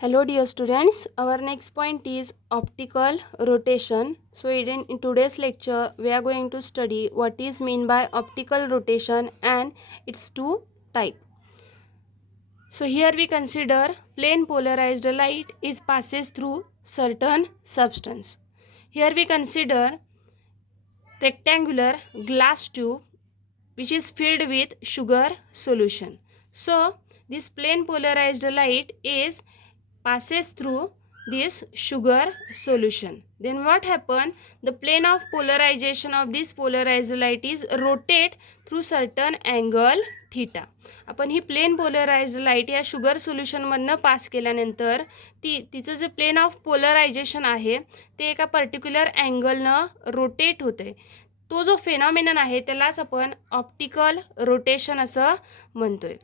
Hello dear students, our next point is optical rotation. So in today's lecture we are going to study what is mean by optical rotation and its two type. So here we consider plane polarized light is passes through certain substance. Here we consider rectangular glass tube which is filled with sugar solution. So this plane polarized light is passes through this sugar solution. Then what happen? The plane of polarization of this polarized light is rotate through certain angle theta. आपण ही plane polarised light या sugar सोल्युशनमधनं पास केल्यानंतर तिचं जे plane of polarisation आहे ते एका particular अँगलनं rotate होते. तो जो फेनॉमिनन आहे त्यालाच आपण ऑप्टिकल रोटेशन असं म्हणतोय.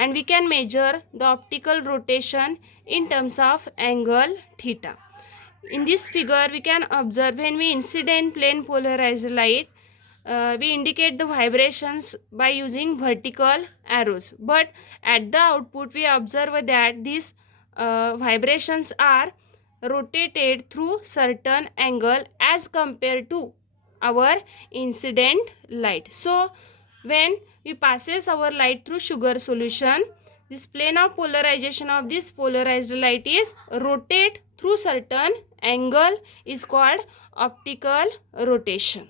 And we can measure the optical rotation in terms of angle theta. In this figure we can observe when we incident plane polarized light, we indicate the vibrations by using vertical arrows, but at the output we observe that these vibrations are rotated through certain angle as compared to our incident light. So when we passes our light through sugar solution, this plane of polarization of this polarized light is rotate through certain angle is called optical rotation.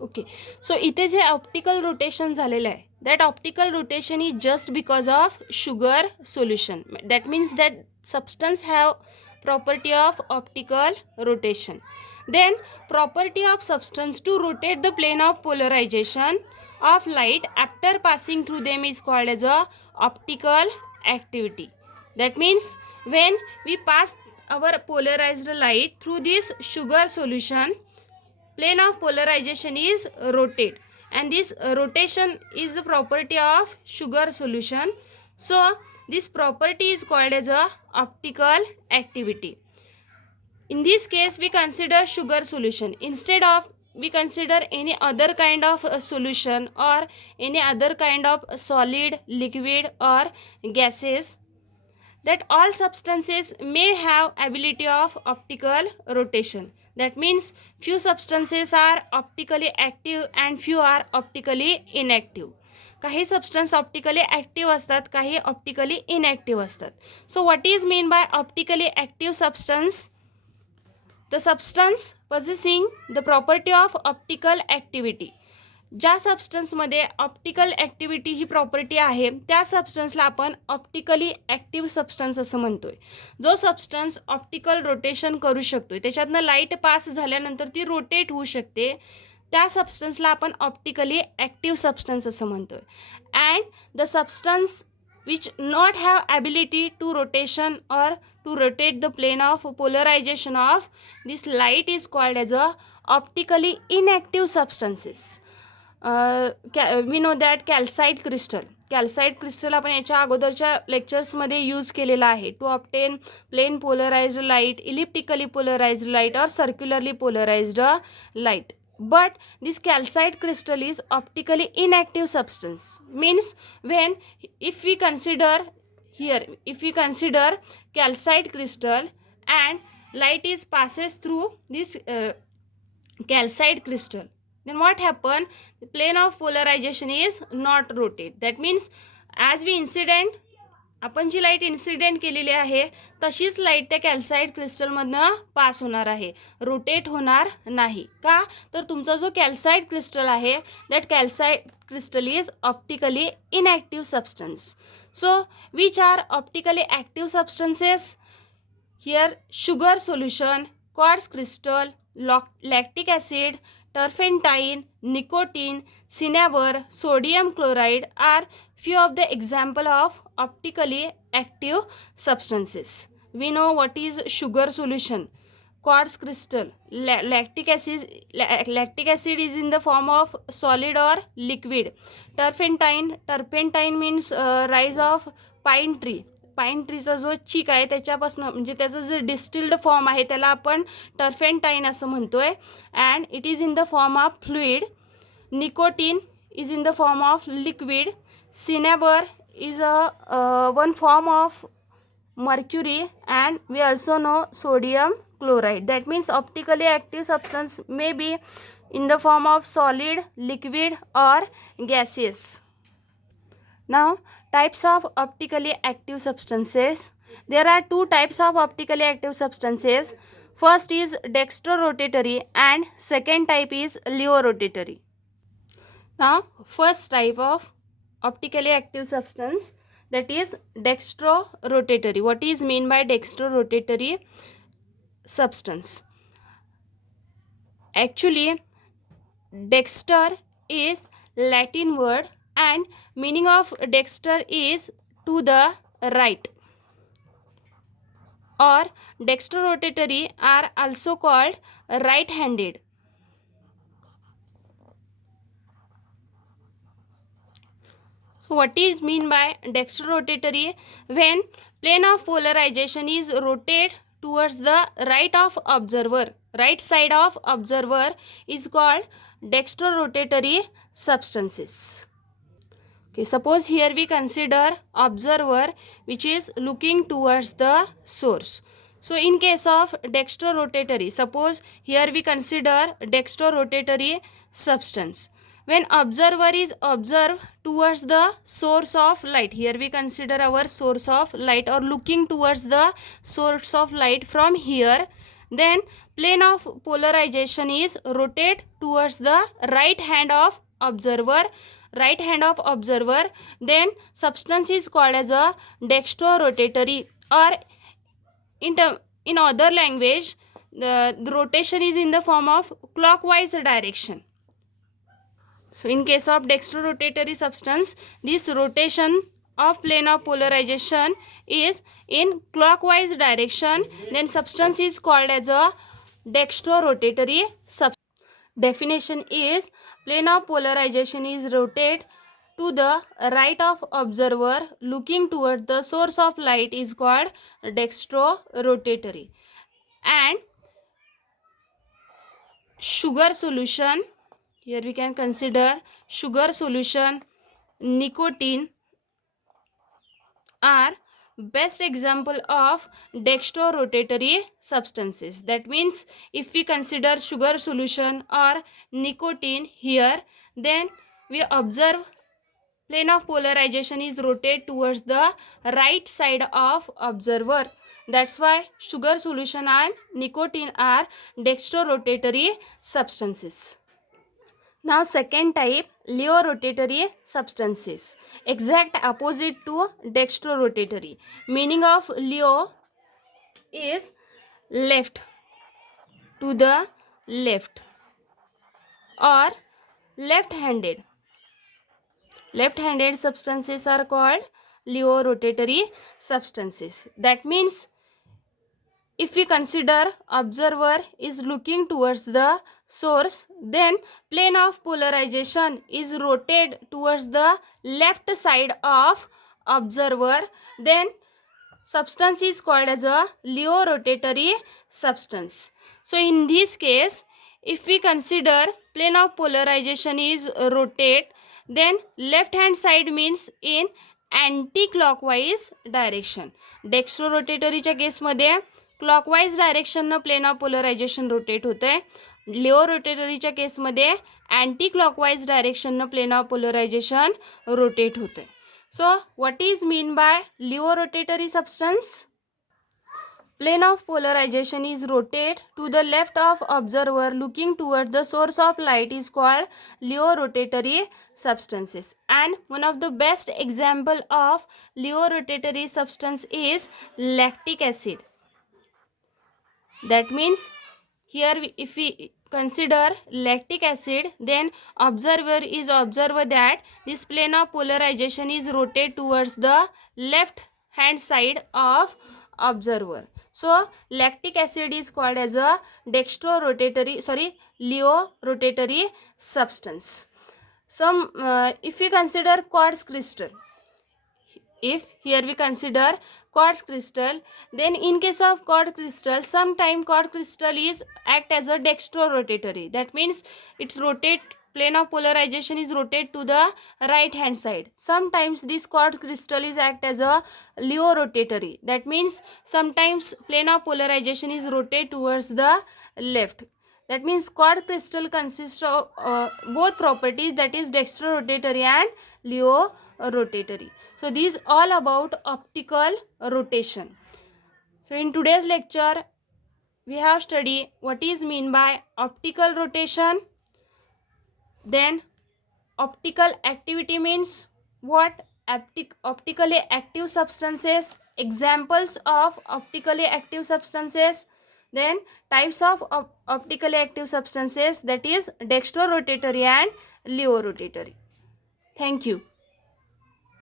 Okay, so इथे जे optical rotation झालेलं आहे that optical rotation is just because of sugar solution. That means that substance have property of optical rotation. Then property of substance to rotate the plane of polarization of light after passing through them is called as a optical activity. That means when we pass our polarized light through this sugar solution, plane of polarization is rotate, and this rotation is the property of sugar solution. So this property is called as a optical activity. In this case we consider sugar solution instead of we consider any other kind of solution or any other kind of solid, liquid or gases. That all substances may have ability of optical rotation. That means few substances are optically active and few are optically inactive. काही substance optically active असतात, काही optically inactive असतात. So what is mean by optically active substance? The substance possessing the property of optical activity. ज्या सबस्टन्समध्ये optical activity ही property आहे त्या सबस्टन्सला आपण optically active substance असं म्हणतोय. जो सबस्टन्स ऑप्टिकल रोटेशन करू शकतोय, त्याच्यातनं लाईट पास झाल्यानंतर ती रोटेट होऊ शकते, त्या सबस्टन्सला आपण ऑप्टिकली ॲक्टिव्ह सबस्टन्स असं म्हणतोय. And the substance which not have ability to rotation or to rotate the plane of polarization of this light is called as a optically inactive substances. We know that calcite crystal आपण याच्या अगोदरच्या लेक्चर्समध्ये use केलेला आहे to obtain plane polarised light, elliptically polarised light और circularly polarised light. But this calcite crystal is optically inactive substance. Means when if we consider calcite crystal and light is passes through this calcite crystal, then what happen? The plane of polarization is not rotate. That means as we incident आपण जी light incident केलेली आहे तशीच light त्या calcite क्रिस्टलमधनं पास होणार आहे, rotate होणार नाही. का तर तुमचा जो कॅल्साइट क्रिस्टल आहे that calcite crystal is optically inactive substance. So which are optically active substances? Here sugar solution, quartz crystal, lactic acid, turpentine, nicotine, cinnabar, sodium chloride are few of the example of optically active substances. We know what is sugar solution, quartz crystal, lactic acid is in the form of solid or liquid. Turpentine means rise of pine tree. Pine ट्रीचा जो चीक आहे त्याच्यापासून म्हणजे त्याचं जे distilled form आहे त्याला आपण टर्पेंटाइन असं म्हणतोय. And it is in the form of fluid. Nicotine is in the form of liquid. Cinnabar is one form of mercury, and we also know sodium chloride. That means optically active substance may be in the form of solid, liquid, or gaseous. Now, types of optically active substances. There are two types of optically active substances. First is dextrorotatory and second type is levorotatory. Now, first type of optically active substance, that is dextrorotatory. What is mean by dextrorotatory substance? Actually, dexter is Latin word and meaning of dexter is to the right, or dextrorotatory are also called right handed. So what is mean by dextrorotatory? When plane of polarization is rotate towards the right of observer, right side of observer is called dextrorotatory substances. Okay, suppose here we consider observer which is looking towards the source. So in case of dextrorotatory, suppose here we consider dextrorotatory substance. When observer is observed towards the source of light, here we consider our source of light or looking towards the source of light from here, then plane of polarization is rotate towards the right hand of observer, then substance is called as a dextrorotatory, or in other language the rotation is in the form of clockwise direction. So in case of dextrorotatory substance, this rotation of plane of polarization is in clockwise direction, then substance is called as a dextrorotatory substance. Definition is plane of polarization is rotate to the right of observer looking toward the source of light is called dextrorotatory. And sugar solution, here we can consider sugar solution, nicotine are best example of dextrorotatory substances. That means if we consider sugar solution or nicotine here, then we observe plane of polarization is rotate towards the right side of observer. That's why sugar solution and nicotine are dextrorotatory substances. Now second type, levorotatory substances, exact opposite to dextrorotatory. Meaning of leo is left, to the left, or left handed. Left handed substances are called levorotatory substances. That means if we consider observer is looking towards the source, then plane of polarization is rotated towards the left side of observer, then substance is called as a levorotatory substance. So in this case, if we consider plane of polarization is rotate, then left hand side means in anti-clockwise direction. डेक्स्ट्रोरोटेटरीच्या केसमध्ये clockwise डायरेक्शननं plane of polarisation rotate होतं आहे. लिओरोटेटरीच्या केसमध्ये anti clockwise डायरेक्शननं plane of polarisation rotate होतं आहे. So what is mean by levorotatory substance? Plane of polarization is rotate to the left of observer looking toward the source of light is called levorotatory substances. And one of the best example of levorotatory substance is lactic acid. That means here if we consider lactic acid, then observer is observe that this plane of polarization is rotate towards the left hand side of observer. So lactic acid is called as a levorotatory substance. Some if we consider quartz crystal, if here we consider quartz crystal, then in case of quartz crystal, sometime quartz crystal is act as a dextrorotatory. That means it's rotate plane of polarization is rotate to the right hand side. Sometimes this quartz crystal is act as a Leo rotatory. That means sometimes plane of polarization is rotate towards the left. That means quartz crystal consists of both properties, that is dextro rotatory and Leo rotatory. So these all about optical rotation. So in today's lecture we have studied what is mean by optical rotation, then optical activity means what, optically active substances, examples of optically active substances, then types of optically active substances, that is dextrorotatory and leorotatory. Thank you.